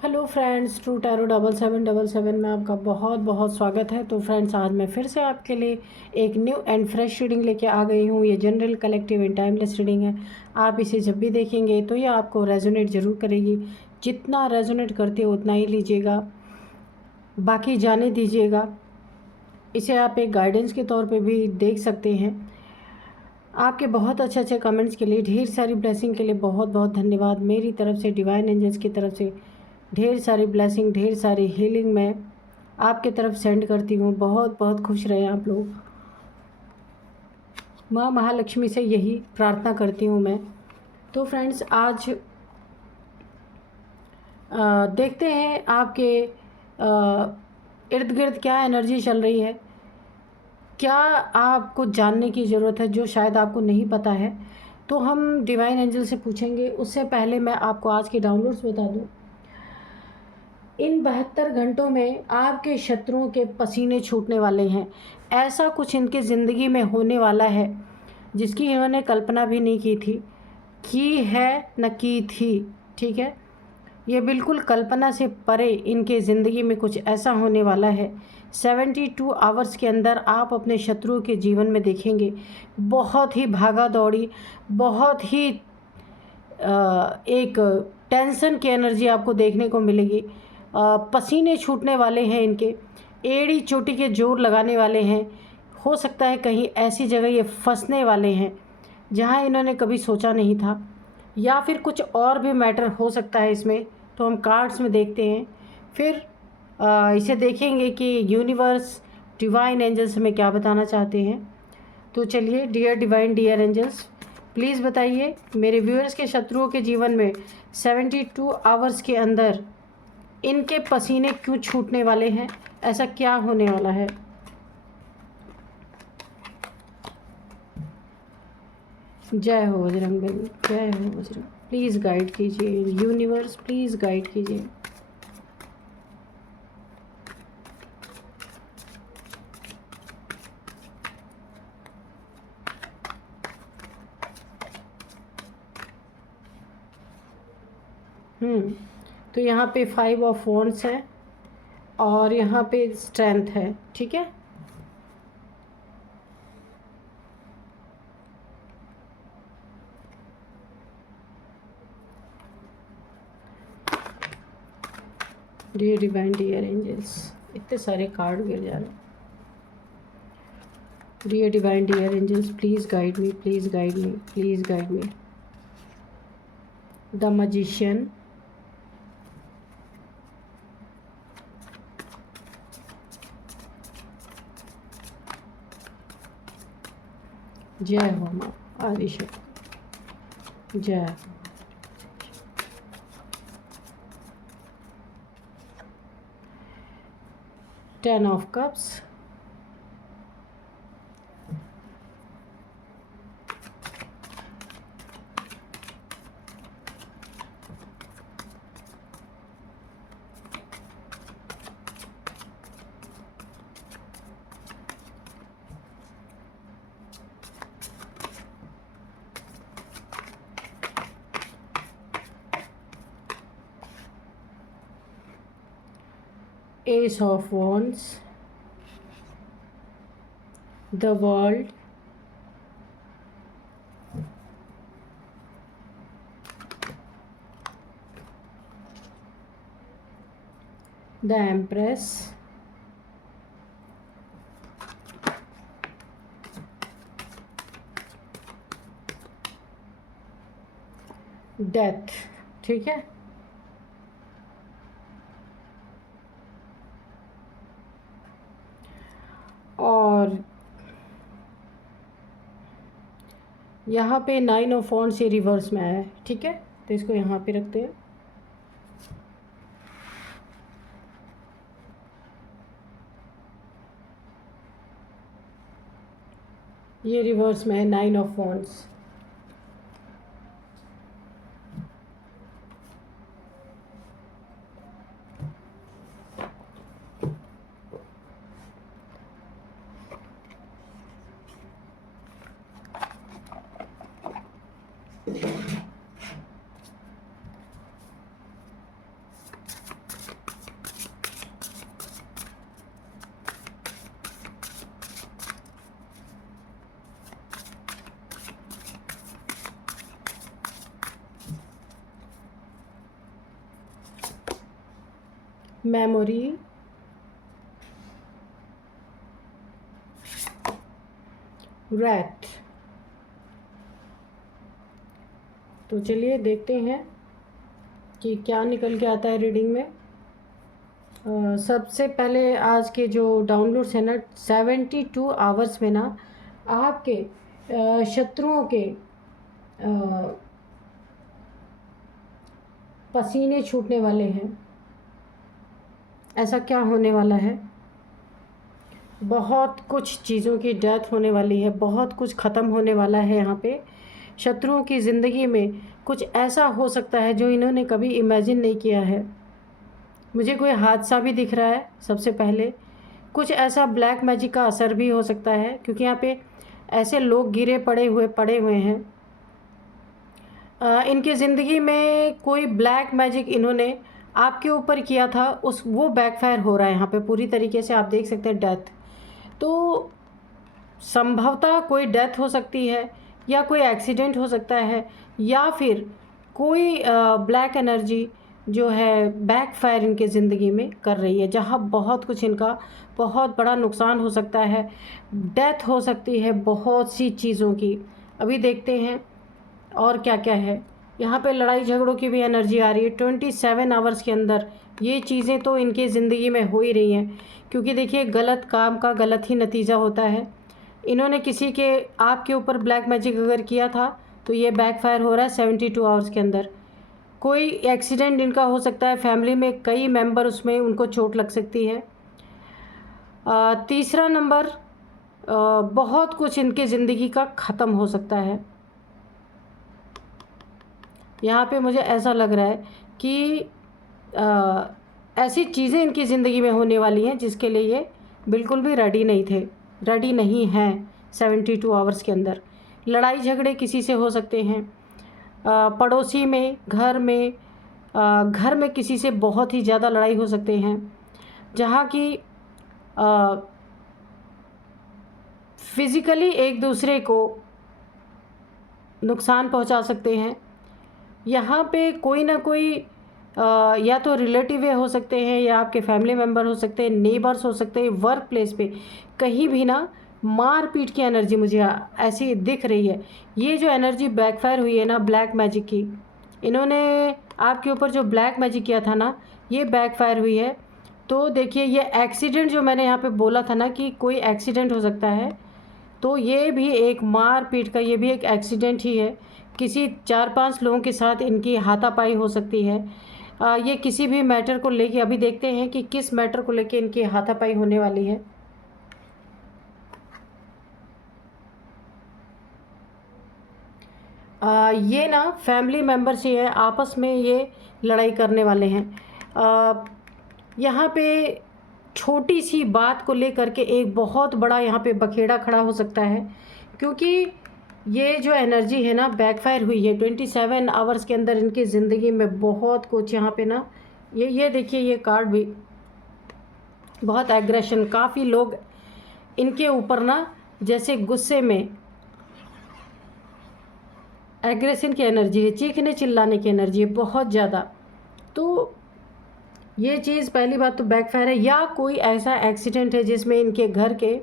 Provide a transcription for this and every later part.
Hello friends, true tarot 7777 में आपका बहुत बहुत स्वागत है। तो फ्रेंड्स, आज मैं फिर से आपके लिए एक न्यू एंड फ्रेश रीडिंग लेके आ गई हूँ। ये general, collective and timeless reading है। आप इसे जब भी देखेंगे तो ये आपको रेजोनेट ज़रूर करेगी। जितना रेजोनेट करती है उतना ही लीजिएगा, बाकी जाने दीजिएगा। इसे आप एक गाइडेंस के तौर पे भी देख सकते हैं। आपके बहुत अच्छे अच्छे कमेंट्स के लिए, ढेर सारी ब्लेसिंग के लिए बहुत बहुत धन्यवाद। मेरी तरफ से, डिवाइन एंजल्स की तरफ से ढेर सारी ब्लेसिंग, ढेर सारी हीलिंग मैं आपके तरफ सेंड करती हूँ। बहुत बहुत खुश रहे आप लोग। माँ महालक्ष्मी से यही प्रार्थना करती हूँ मैं। तो फ्रेंड्स, आज देखते हैं आपके इर्द गिर्द क्या एनर्जी चल रही है, क्या आपको जानने की ज़रूरत है जो शायद आपको नहीं पता है। तो हम डिवाइन एंजल से पूछेंगे। उससे पहले मैं आपको आज के डाउनलोड्स बता दूँ। इन 72 घंटों में आपके शत्रुओं के पसीने छूटने वाले हैं। ऐसा कुछ इनकी ज़िंदगी में होने वाला है जिसकी इन्होंने कल्पना भी नहीं की है न की थी। ठीक है, ये बिल्कुल कल्पना से परे इनके ज़िंदगी में कुछ ऐसा होने वाला है। 72 आवर्स के अंदर आप अपने शत्रुओं के जीवन में देखेंगे बहुत ही भागा दौड़ी, बहुत ही एक टेंशन की एनर्जी आपको देखने को मिलेगी। पसीने छूटने वाले हैं इनके, एड़ी चोटी के जोर लगाने वाले हैं। हो सकता है कहीं ऐसी जगह ये फंसने वाले हैं जहां इन्होंने कभी सोचा नहीं था, या फिर कुछ और भी मैटर हो सकता है इसमें। तो हम कार्ड्स में देखते हैं, फिर इसे देखेंगे कि यूनिवर्स, डिवाइन एंजल्स हमें क्या बताना चाहते हैं। तो चलिए, dear divine, dear angels, please बताइए मेरे व्यूअर्स के शत्रुओं के जीवन में 72 आवर्स के अंदर इनके पसीने क्यों छूटने वाले हैं, ऐसा क्या होने वाला है। जय हो बजरंग बली, जय हो बजरंग। प्लीज़ गाइड कीजिए यूनिवर्स, प्लीज़ गाइड कीजिए। तो यहाँ पे 5 ऑफ वॉन्ड्स है और यहाँ पे स्ट्रेंथ है। ठीक है, डियर डिवाइन, डियर एंजल्स, इतने सारे कार्ड गिर जा रहे हैं। Dear divine, dear angels, please guide me, please guide me, please guide me. The magician, जय हो माँ आदिशक्ति, जय हो। Ten of cups, ace of wands, the world, the empress, death. ठीक है, और यहाँ पे 9 ऑफ वॉन्ड्स ये रिवर्स में आया है। ठीक है, तो इसको यहाँ पे रखते हैं। ये रिवर्स में है 9 ऑफ वॉन्ड्स। Memory, rat. तो चलिए देखते हैं कि क्या निकल के आता है रीडिंग में। सबसे पहले आज के जो डाउनलोड्स है ना, 72 आवर्स में ना आपके शत्रुओं के पसीने छूटने वाले हैं। ऐसा क्या होने वाला है? बहुत कुछ चीज़ों की डेथ होने वाली है, बहुत कुछ ख़त्म होने वाला है। यहाँ पे शत्रुओं की ज़िंदगी में कुछ ऐसा हो सकता है जो इन्होंने कभी इमेजिन नहीं किया है। मुझे कोई हादसा भी दिख रहा है। सबसे पहले कुछ ऐसा ब्लैक मैजिक का असर भी हो सकता है, क्योंकि यहाँ पे ऐसे लोग गिरे पड़े हुए हैं। इनकी ज़िंदगी में कोई ब्लैक मैजिक इन्होंने आपके ऊपर किया था, वो बैकफायर हो रहा है यहाँ पे पूरी तरीके से। आप देख सकते हैं डेथ। तो संभवतः कोई डेथ हो सकती है, या कोई एक्सीडेंट हो सकता है, या फिर कोई ब्लैक एनर्जी जो है बैकफायर इनके ज़िंदगी में कर रही है, जहाँ बहुत कुछ इनका बहुत बड़ा नुकसान हो सकता है, डेथ हो सकती है बहुत सी चीज़ों की। अभी देखते हैं और क्या क्या है। यहाँ पे लड़ाई झगड़ों की भी एनर्जी आ रही है 27 आवर्स के अंदर। ये चीज़ें तो इनकी ज़िंदगी में हो ही रही हैं, क्योंकि देखिए गलत काम का गलत ही नतीजा होता है। इन्होंने किसी के आपके ऊपर ब्लैक मैजिक अगर किया था तो ये बैकफायर हो रहा है 72 आवर्स के अंदर। कोई एक्सीडेंट इनका हो सकता है, फैमिली में कई मेंबर उसमें उनको चोट लग सकती है। तीसरा नंबर, बहुत कुछ इनके ज़िंदगी का ख़त्म हो सकता है। यहाँ पे मुझे ऐसा लग रहा है कि ऐसी चीज़ें इनकी ज़िंदगी में होने वाली हैं जिसके लिए ये बिल्कुल भी रेडी नहीं हैं 72 आवर्स के अंदर। लड़ाई झगड़े किसी से हो सकते हैं, पड़ोसी में, घर में किसी से बहुत ही ज़्यादा लड़ाई हो सकते हैं, जहाँ की फिज़िकली एक दूसरे को नुकसान पहुँचा सकते हैं। यहाँ पे कोई ना कोई या तो रिलेटिव हो सकते हैं, या आपके फैमिली मेम्बर हो सकते हैं, नेबर्स हो सकते हैं। वर्क प्लेस पे कहीं भी ना मारपीट की एनर्जी मुझे ऐसी दिख रही है। ये जो एनर्जी बैकफायर हुई है ना ब्लैक मैजिक की, इन्होंने आपके ऊपर जो ब्लैक मैजिक किया था ना, ये बैकफायर हुई है। तो देखिए ये एक्सीडेंट जो मैंने यहाँ पे बोला था ना कि कोई एक्सीडेंट हो सकता है, तो ये भी एक मारपीट का, ये भी एक एक्सीडेंट ही है। किसी 4-5 लोगों के साथ इनकी हाथापाई हो सकती है। ये किसी भी मैटर को लेके, अभी देखते हैं कि किस मैटर को लेके इनकी हाथापाई होने वाली है। ये ना फैमिली मेम्बर्स ही है, आपस में ये लड़ाई करने वाले हैं। यहाँ पे छोटी सी बात को लेकर के एक बहुत बड़ा यहाँ पे बखेड़ा खड़ा हो सकता है, क्योंकि ये जो एनर्जी है ना बैकफायर हुई है 27 आवर्स के अंदर इनकी ज़िंदगी में बहुत कुछ। यहाँ पे ना ये देखिए, ये कार्ड भी बहुत एग्रेशन, काफ़ी लोग इनके ऊपर ना जैसे गुस्से में, एग्रेशन की एनर्जी है, चीखने चिल्लाने की एनर्जी है बहुत ज़्यादा। तो ये चीज़ पहली बात तो बैकफायर है, या कोई ऐसा एक्सीडेंट है जिसमें इनके घर के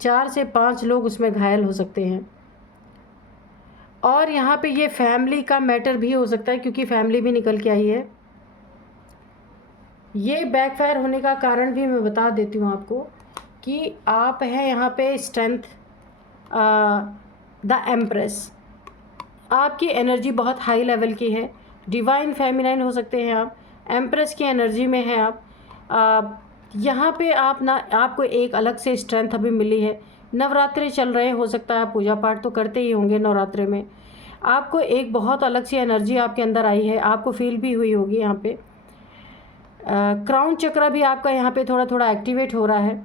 4 से 5 लोग उसमें घायल हो सकते हैं। और यहाँ पे ये फैमिली का मैटर भी हो सकता है, क्योंकि फैमिली भी निकल के आई है। ये बैकफायर होने का कारण भी मैं बता देती हूँ आपको कि आप हैं यहाँ पे स्ट्रेंथ, द एम्प्रेस। आपकी एनर्जी बहुत हाई लेवल की है, डिवाइन फेमिनाइन हो सकते हैं आप, एम्प्रेस की एनर्जी में हैं आप। यहाँ पे आप ना, आपको एक अलग से स्ट्रेंथ अभी मिली है। नवरात्रे चल रहे, हो सकता है आप पूजा पाठ तो करते ही होंगे नवरात्रे में, आपको एक बहुत अलग सी एनर्जी आपके अंदर आई है, आपको फील भी हुई होगी। यहाँ पे क्राउन चक्र भी आपका यहाँ पे थोड़ा थोड़ा एक्टिवेट हो रहा है।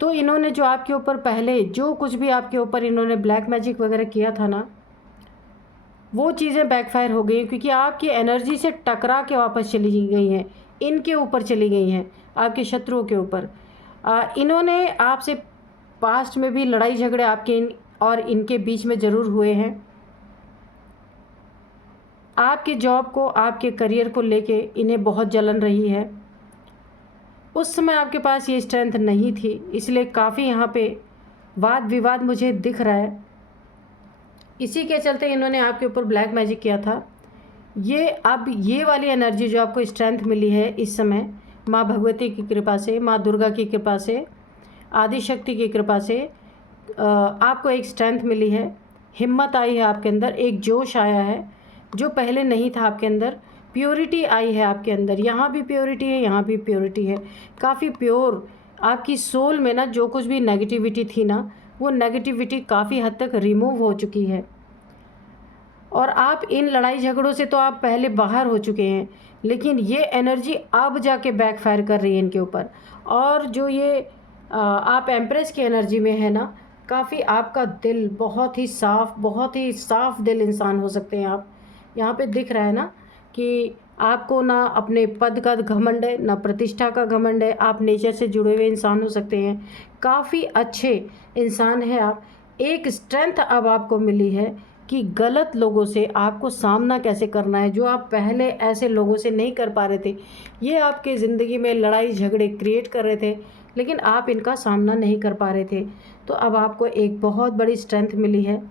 तो इन्होंने जो आपके ऊपर पहले जो कुछ भी आपके ऊपर इन्होंने ब्लैक मैजिक वगैरह किया था ना, वो चीज़ें बैकफायर हो गई, क्योंकि आपकी एनर्जी से टकरा के वापस चली गई हैं, इनके ऊपर चली गई हैं, आपके शत्रुओं के ऊपर। इन्होंने आपसे पास्ट में भी लड़ाई झगड़े आपके और इनके बीच में ज़रूर हुए हैं। आपके जॉब को, आपके करियर को लेके इन्हें बहुत जलन रही है। उस समय आपके पास ये स्ट्रेंथ नहीं थी, इसलिए काफ़ी यहाँ पे वाद विवाद मुझे दिख रहा है। इसी के चलते इन्होंने आपके ऊपर ब्लैक मैजिक किया था। ये अब ये वाली एनर्जी जो आपको स्ट्रेंथ मिली है इस समय, माँ भगवती की कृपा से, माँ दुर्गा की कृपा से, आदि शक्ति की कृपा से आपको एक स्ट्रेंथ मिली है, हिम्मत आई है आपके अंदर, एक जोश आया है जो पहले नहीं था आपके अंदर, प्योरिटी आई है आपके अंदर। यहाँ भी प्योरिटी है, यहाँ भी प्योरिटी है, काफ़ी प्योर। आपकी सोल में ना जो कुछ भी नेगेटिविटी थी ना, वो नेगेटिविटी काफ़ी हद तक रिमूव हो चुकी है। और आप इन लड़ाई झगड़ों से तो आप पहले बाहर हो चुके हैं, लेकिन ये एनर्जी अब जाके बैकफायर कर रही है इनके ऊपर। और जो ये आप एम्प्रेस की एनर्जी में है ना, काफ़ी आपका दिल बहुत ही साफ़ दिल इंसान हो सकते हैं आप। यहाँ पे दिख रहा है ना कि आपको ना अपने पद का घमंड है, ना प्रतिष्ठा का घमंड है, आप नेचर से जुड़े हुए इंसान हो सकते हैं, काफ़ी अच्छे इंसान हैं आप। एक स्ट्रेंथ अब आपको मिली है कि गलत लोगों से आपको सामना कैसे करना है, जो आप पहले ऐसे लोगों से नहीं कर पा रहे थे। ये आपके ज़िंदगी में लड़ाई झगड़े क्रिएट कर रहे थे, लेकिन आप इनका सामना नहीं कर पा रहे थे। तो अब आपको एक बहुत बड़ी स्ट्रेंथ मिली है,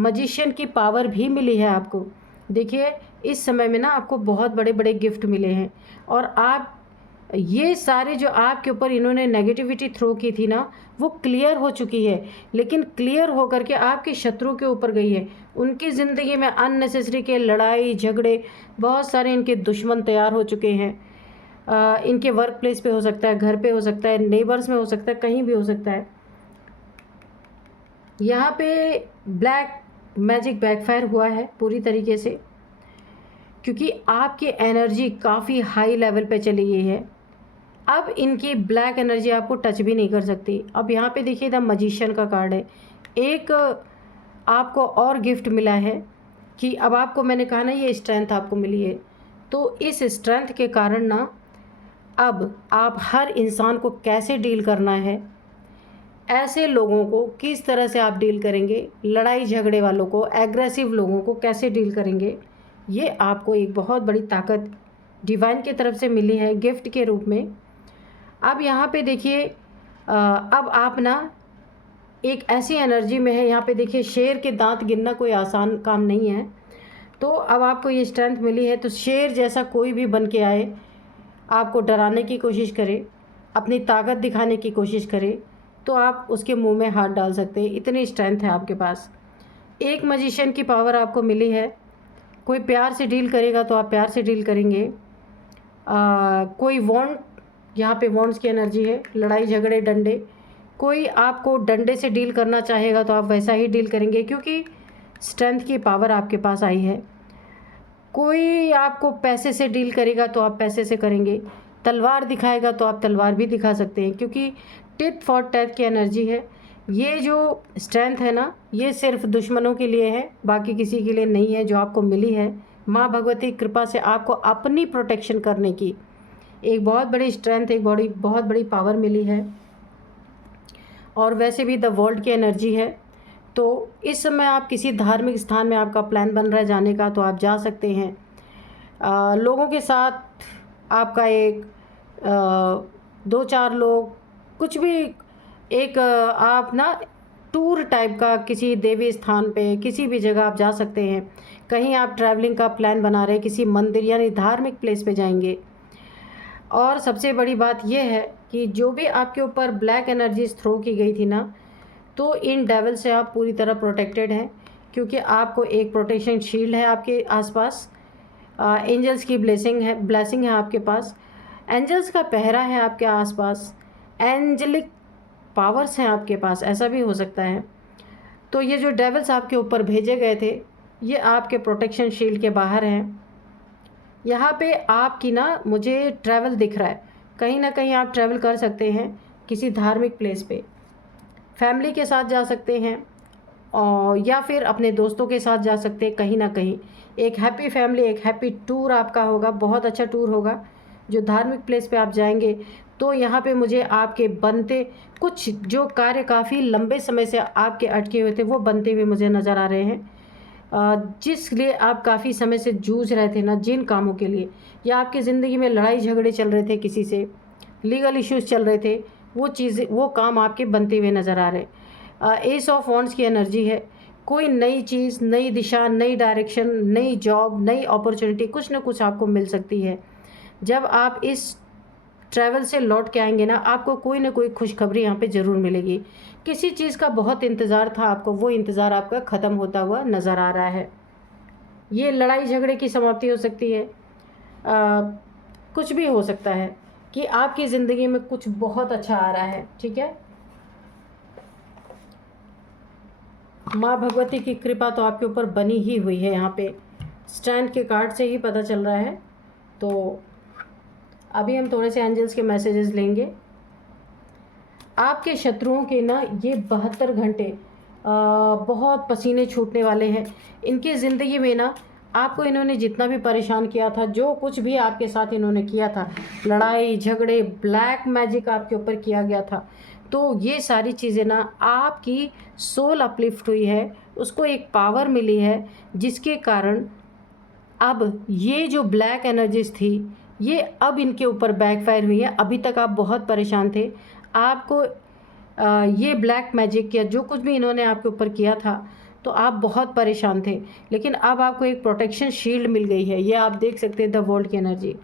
मजिशियन की पावर भी मिली है आपको। देखिए इस समय में ना आपको बहुत बड़े बड़े गिफ्ट मिले हैं, और आप ये सारे जो आपके ऊपर इन्होंने नेगेटिविटी थ्रो की थी ना, वो क्लियर हो चुकी है। लेकिन क्लियर हो करके आपके शत्रु के ऊपर गई है। उनकी ज़िंदगी में अननेसेसरी के लड़ाई झगड़े, बहुत सारे इनके दुश्मन तैयार हो चुके हैं। इनके वर्क प्लेस पे हो सकता है, घर पे हो सकता है, नेबर्स में हो सकता है, कहीं भी हो सकता है। यहाँ पे ब्लैक मैजिक बैकफायर हुआ है पूरी तरीके से, क्योंकि आपकी एनर्जी काफ़ी हाई लेवल पे चली गई है। अब इनकी ब्लैक एनर्जी आपको टच भी नहीं कर सकती। अब यहाँ पे देखिए द मजिशियन का कार्ड है। एक आपको और गिफ्ट मिला है कि अब आपको, मैंने कहा ना ये स्ट्रेंथ आपको मिली है, तो इस स्ट्रेंथ के कारण ना अब आप हर इंसान को कैसे डील करना है, ऐसे लोगों को किस तरह से आप डील करेंगे, लड़ाई झगड़े वालों को, एग्रेसिव लोगों को कैसे डील करेंगे, ये आपको एक बहुत बड़ी ताकत डिवाइन की तरफ से मिली है गिफ्ट के रूप में। अब यहाँ पे देखिए अब आप ना एक ऐसी एनर्जी में है, यहाँ पे देखिए शेर के दांत गिनना कोई आसान काम नहीं है। तो अब आपको ये स्ट्रेंथ मिली है, तो शेर जैसा कोई भी बन के आए, आपको डराने की कोशिश करे, अपनी ताकत दिखाने की कोशिश करे, तो आप उसके मुंह में हाथ डाल सकते हैं, इतनी स्ट्रेंथ है आपके पास। एक मजिशियन की पावर आपको मिली है। कोई प्यार से डील करेगा तो आप प्यार से डील करेंगे। कोई वॉन्ड, यहाँ पे वॉन्ड्स की एनर्जी है, लड़ाई झगड़े डंडे, कोई आपको डंडे से डील करना चाहेगा तो आप वैसा ही डील करेंगे, क्योंकि स्ट्रेंथ की पावर आपके पास आई है। कोई आपको पैसे से डील करेगा तो आप पैसे से करेंगे, तलवार दिखाएगा तो आप तलवार भी दिखा सकते हैं, क्योंकि टिट फॉर टैट की एनर्जी है। ये जो स्ट्रेंथ है ना, ये सिर्फ दुश्मनों के लिए है, बाकी किसी के लिए नहीं है। जो आपको मिली है माँ भगवती कृपा से आपको अपनी प्रोटेक्शन करने की एक बहुत बड़ी स्ट्रेंथ, एक बहुत बड़ी पावर मिली है। और वैसे भी द वर्ल्ड की एनर्जी है। तो इस समय आप किसी धार्मिक स्थान में आपका प्लान बन रहा है जाने का, तो आप जा सकते हैं। लोगों के साथ आपका एक 2-4 लोग, कुछ भी एक आप ना टूर टाइप का किसी देवी स्थान पे, किसी भी जगह आप जा सकते हैं। कहीं आप ट्रैवलिंग का प्लान बना रहे हैं, किसी मंदिर यानी धार्मिक प्लेस पे जाएंगे। और सबसे बड़ी बात यह है कि जो भी आपके ऊपर ब्लैक एनर्जीज थ्रो की गई थी ना, तो इन डेविल से आप पूरी तरह प्रोटेक्टेड हैं, क्योंकि आपको एक प्रोटेक्शन शील्ड है आपके आसपास। एंजल्स की ब्लेसिंग है आपके पास, एंजल्स का पहरा है आपके आसपास, एंजलिक पावर्स हैं आपके पास, ऐसा भी हो सकता है। तो ये जो डेविल्स आपके ऊपर भेजे गए थे, ये आपके प्रोटेक्शन शील्ड के बाहर हैं। यहाँ पे आपकी ना मुझे ट्रैवल दिख रहा है, कहीं ना कहीं आप ट्रैवल कर सकते हैं किसी धार्मिक प्लेस पे। फैमिली के साथ जा सकते हैं, और या फिर अपने दोस्तों के साथ जा सकते हैं कहीं ना कहीं। एक हैप्पी फैमिली, एक हैप्पी टूर आपका होगा, बहुत अच्छा टूर होगा जो धार्मिक प्लेस पे आप जाएंगे। तो यहाँ पे मुझे आपके बनते कुछ जो कार्य काफ़ी लंबे समय से आपके अटके हुए थे, वो बनते हुए मुझे नज़र आ रहे हैं। जिस लिए आप काफ़ी समय से जूझ रहे थे ना, जिन कामों के लिए, या आपकी ज़िंदगी में लड़ाई झगड़े चल रहे थे किसी से, लीगल इश्यूज चल रहे थे, वो काम आपके बनते हुए नज़र आ रहे। एस ऑफ वॉन्ड्स की एनर्जी है, कोई नई चीज़, नई दिशा, नई डायरेक्शन, नई जॉब, नई अपॉर्चुनिटी कुछ ना कुछ आपको मिल सकती है। जब आप इस ट्रैवल से लौट के आएंगे ना, आपको कोई ना कोई खुशखबरी यहाँ पे ज़रूर मिलेगी। किसी चीज़ का बहुत इंतज़ार था आपको, वो इंतज़ार आपका ख़त्म होता हुआ नज़र आ रहा है। ये लड़ाई झगड़े की समाप्ति हो सकती है, कुछ भी हो सकता है कि आपकी ज़िंदगी में कुछ बहुत अच्छा आ रहा है। ठीक है, माँ भगवती की कृपा तो आपके ऊपर बनी ही हुई है। यहाँ पे स्टैंड के कार्ड से ही पता चल रहा है। तो अभी हम थोड़े से एंजल्स के मैसेजेस लेंगे। आपके शत्रुओं के ना ये 72 घंटे बहुत पसीने छूटने वाले हैं। इनकी ज़िंदगी में ना आपको इन्होंने जितना भी परेशान किया था, जो कुछ भी आपके साथ इन्होंने किया था, लड़ाई झगड़े, ब्लैक मैजिक आपके ऊपर किया गया था, तो ये सारी चीज़ें ना आपकी सोल अपलिफ्ट हुई है, उसको एक पावर मिली है, जिसके कारण अब ये जो ब्लैक एनर्जीज थी ये अब इनके ऊपर बैकफायर हुई है। अभी तक आप बहुत परेशान थे, आपको ये ब्लैक मैजिक या जो कुछ भी इन्होंने आपके ऊपर किया था तो आप बहुत परेशान थे, लेकिन अब आपको एक प्रोटेक्शन शील्ड मिल गई है। ये आप देख सकते हैं द वर्ल्ड की एनर्जी,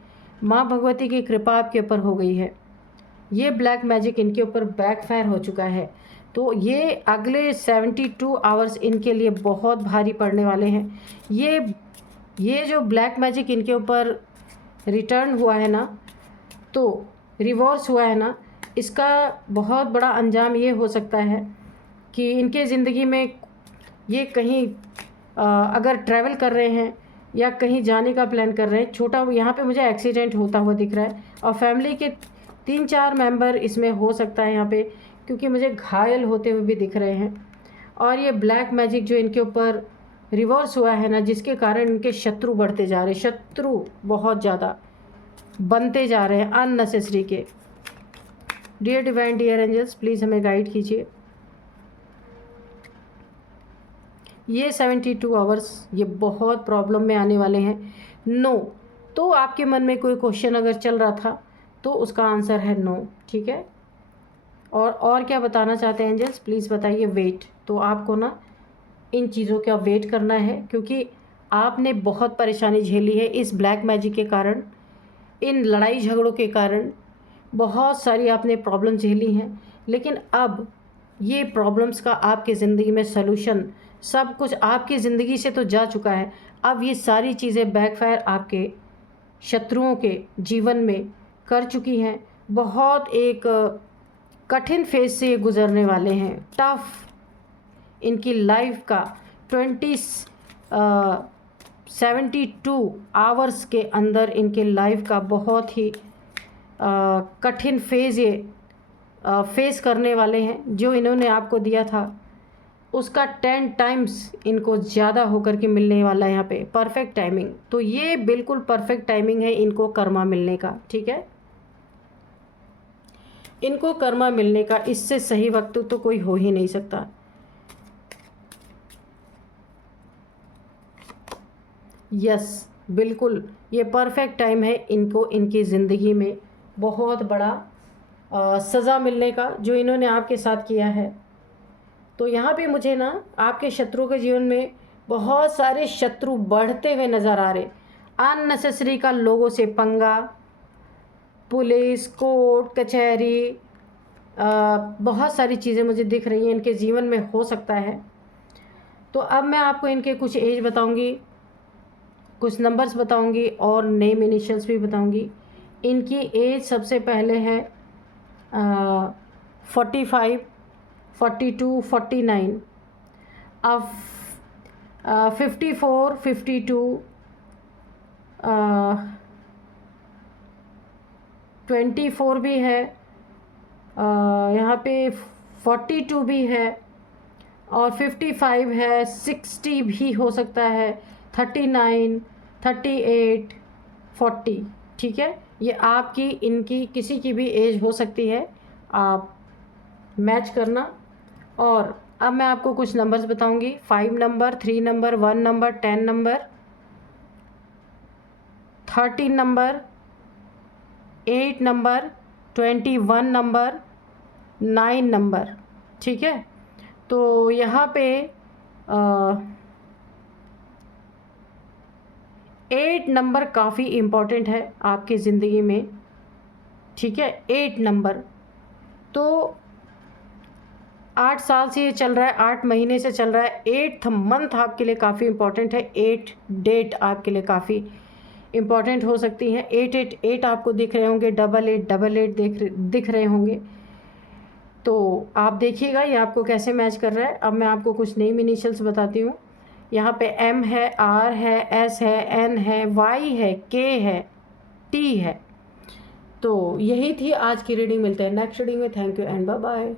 माँ भगवती की कृपा आपके ऊपर हो गई है। ये ब्लैक मैजिक इनके ऊपर बैकफायर हो चुका है। तो ये अगले 72 आवर्स इनके लिए बहुत भारी पड़ने वाले हैं। ये जो ब्लैक मैजिक इनके ऊपर रिटर्न हुआ है ना, तो रिवर्स हुआ है ना, इसका बहुत बड़ा अंजाम ये हो सकता है कि इनके ज़िंदगी में ये कहीं अगर ट्रैवल कर रहे हैं या कहीं जाने का प्लान कर रहे हैं, छोटा यहाँ पे मुझे एक्सीडेंट होता हुआ दिख रहा है, और फैमिली के 3-4 मेंबर इसमें हो सकता है यहाँ पे, क्योंकि मुझे घायल होते हुए भी दिख रहे हैं। और ये ब्लैक मैजिक जो इनके ऊपर रिवर्स हुआ है ना, जिसके कारण इनके शत्रु बढ़ते जा रहे हैं, शत्रु बहुत ज़्यादा बनते जा रहे हैं अननेसेसरी के। Dear divine, dear angels, please हमें गाइड कीजिए। ये 72 आवर्स ये बहुत प्रॉब्लम में आने वाले हैं। नो, तो आपके मन में कोई क्वेश्चन अगर चल रहा था तो उसका आंसर है नो। ठीक है, और क्या बताना चाहते हैं एंजल्स, प्लीज़ बताइए। वेट, तो आपको ना इन चीज़ों का वेट करना है, क्योंकि आपने बहुत परेशानी झेली है इस ब्लैक मैजिक के कारण, इन लड़ाई झगड़ों के कारण बहुत सारी आपने प्रॉब्लम झेली हैं। लेकिन अब ये प्रॉब्लम्स का आपकी ज़िंदगी में सलूशन, सब कुछ आपकी ज़िंदगी से तो जा चुका है। अब ये सारी चीज़ें बैकफायर आपके शत्रुओं के जीवन में कर चुकी हैं। बहुत एक कठिन फेज से ये गुज़रने वाले हैं, टफ इनकी लाइफ का 72 आवर्स के अंदर इनके लाइफ का बहुत ही कठिन फेज़ ये फेस करने वाले हैं। जो इन्होंने आपको दिया था उसका 10 टाइम्स इनको ज़्यादा होकर के मिलने वाला है यहाँ पे। परफेक्ट टाइमिंग, तो ये बिल्कुल परफेक्ट टाइमिंग है इनको कर्मा मिलने का। ठीक है, इनको कर्मा मिलने का इससे सही वक्त तो कोई हो ही नहीं सकता। यस, बिल्कुल ये परफेक्ट टाइम है इनको इनकी ज़िंदगी में बहुत बड़ा सज़ा मिलने का, जो इन्होंने आपके साथ किया है। तो यहाँ पे मुझे ना आपके शत्रु के जीवन में बहुत सारे शत्रु बढ़ते हुए नज़र आ रहे। अननेसेसरी का लोगों से पंगा, पुलिस, कोर्ट कचहरी, बहुत सारी चीज़ें मुझे दिख रही हैं इनके जीवन में हो सकता है। तो अब मैं आपको इनके कुछ एज बताऊंगी, कुछ नंबर्स बताऊंगी और नेम इनिशियल्स भी बताऊंगी। इनकी एज सबसे पहले है 45, 42, 49, अब 54, 52, 24 भी है, यहाँ पे 42 भी है और 55 है, 60 भी हो सकता है, 39, 38, 40। ठीक है, ये आपकी इनकी किसी की भी एज हो सकती है, आप मैच करना। और अब मैं आपको कुछ नंबर्स बताऊंगी। 5 number, 3 number, 1 number, 10 number, 13 number, 8 number, 21 number, 9 number, ठीक है। तो यहाँ पे 8 नंबर काफ़ी इम्पॉर्टेंट है आपकी ज़िंदगी में, ठीक है। 8 नंबर, तो 8 साल से ये चल रहा है, 8 महीने से चल रहा है। 8th मंथ आपके लिए काफ़ी इम्पॉर्टेंट है। 8 डेट आपके लिए काफ़ी इम्पॉर्टेंट हो सकती हैं। 888 आपको दिख रहे होंगे, 8888 दिख रहे होंगे। तो आप देखिएगा ये आपको कैसे मैच कर रहा है। अब मैं आपको कुछ नेम इनिशियल्स बताती हूँ। यहाँ पे M है, R है, S है, N है, Y है, K है, T है। तो यही थी आज की रीडिंग। मिलते हैं नेक्स्ट रीडिंग में। Thank you and bye bye.